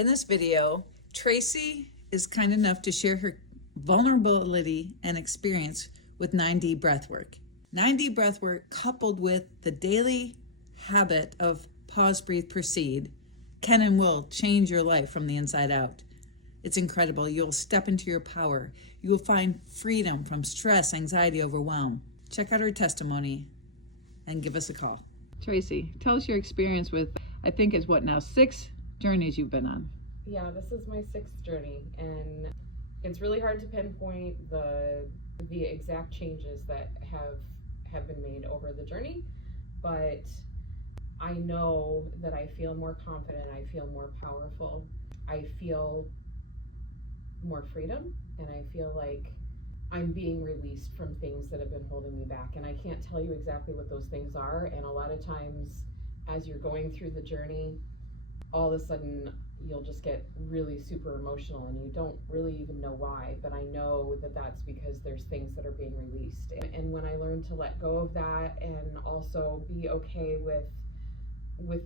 In this video, Tracy is kind enough to share her vulnerability and experience with 9D breathwork. 9D breathwork, coupled with the daily habit of pause, breathe, proceed, can and will change your life from the inside out. It's incredible. You'll step into your power. You will find freedom from stress, anxiety, overwhelm. Check out her testimony and give us a call. Tracy, tell us your experience with, I think it's what now, 6 journeys you've been on. Yeah, this is my 6th journey, and it's really hard to pinpoint the exact changes that have been made over the journey, but I know that I feel more confident, I feel more powerful, I feel more freedom, and I feel like I'm being released from things that have been holding me back. And I can't tell you exactly what those things are, and a lot of times as you're going through the journey, all of a sudden you'll just get really super emotional and you don't really even know why, but I know that that's because there's things that are being released. And when I learned to let go of that and also be okay with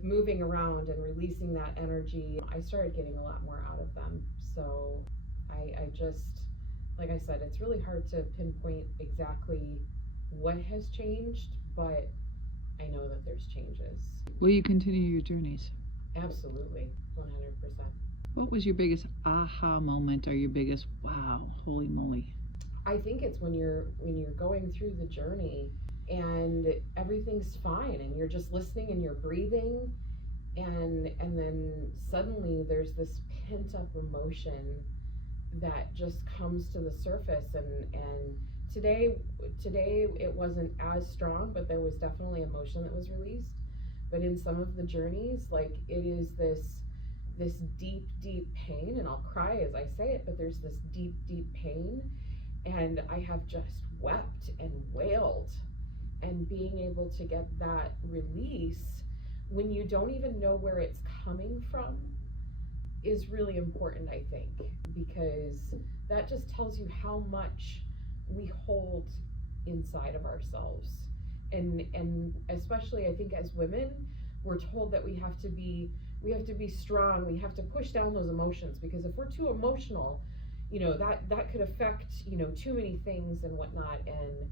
moving around and releasing that energy, I started getting a lot more out of them. So I just, like I said, it's really hard to pinpoint exactly what has changed, but I know that there's changes. Will you continue your journeys? Absolutely, 100%. What was your biggest aha moment or your biggest wow, holy moly? I think it's when you're going through the journey and everything's fine and you're just listening and you're breathing, and then suddenly there's this pent up emotion that just comes to the surface, and today it wasn't as strong, but there was definitely emotion that was released. But in some of the journeys, like, it is this deep pain, and I'll cry as I say it, but there's this deep pain, and I have just wept and wailed, and being able to get that release when you don't even know where it's coming from is really important, I think, because that just tells you how much we hold inside of ourselves. And especially I think as women, we're told that we have to be strong, we have to push down those emotions, because if we're too emotional, that could affect, too many things and whatnot. And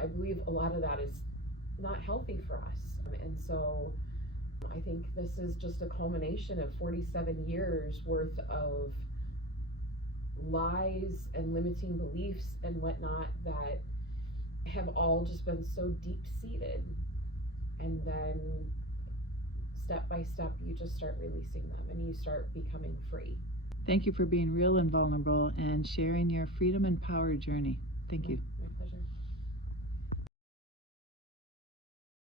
I believe a lot of that is not healthy for us. And so I think this is just a culmination of 47 years worth of lies and limiting beliefs and whatnot that have all just been so deep-seated, and then step by step you just start releasing them and you start becoming free. Thank you for being real and vulnerable and sharing your freedom and power journey. Thank you.